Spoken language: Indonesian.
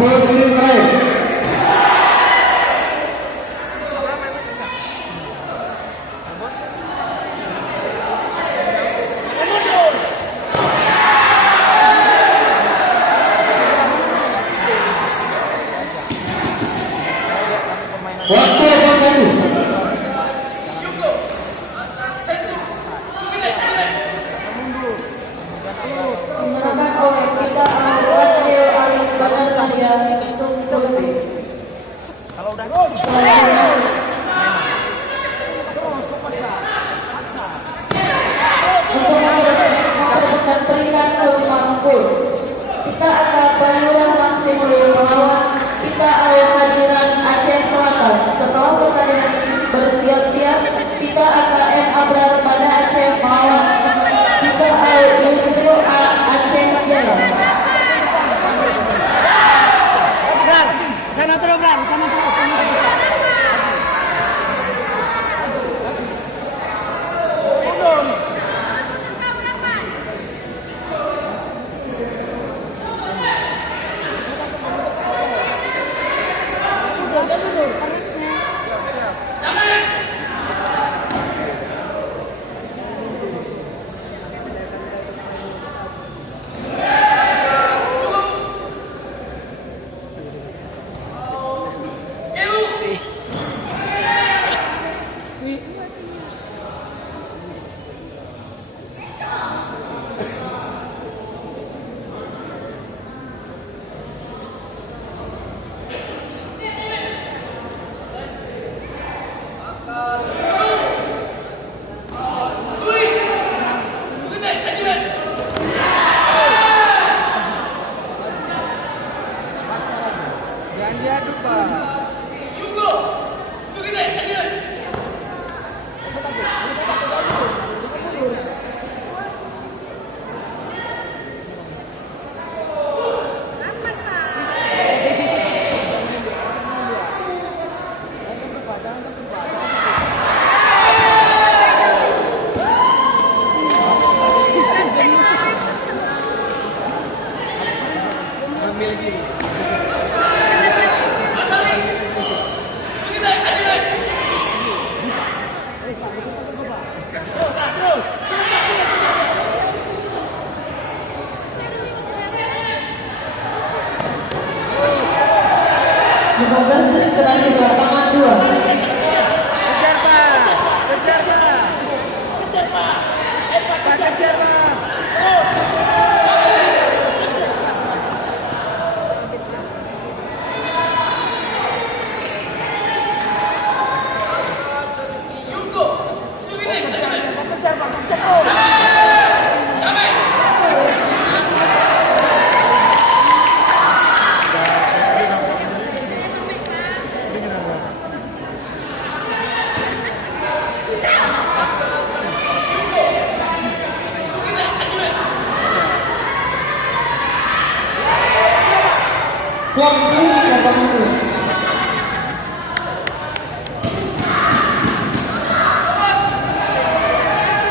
10 menit terakhir. Waktu berlaku. Menggunakan oleh kita wakil alih badan media untuk Tulsi. Kalau udah Selanjutnya untuk memperebutkan peringkat kelima unggul, kita akan Bayuran Mantimulu melawan kita Hajiran Aceh Selatan. Setelah pertandingan ini bertiap-tiap, kita AKM Abrar pada Aceh melawan kita Yusril Aceh Jaya. sana terus, sana terus. Jangan diaduk, Pak. Ambil gini. Detik terakhir lapangan 2. Kejar, Pak. Kejar, Pak. Pak, kejar, Pak. Waktu lapangan 2.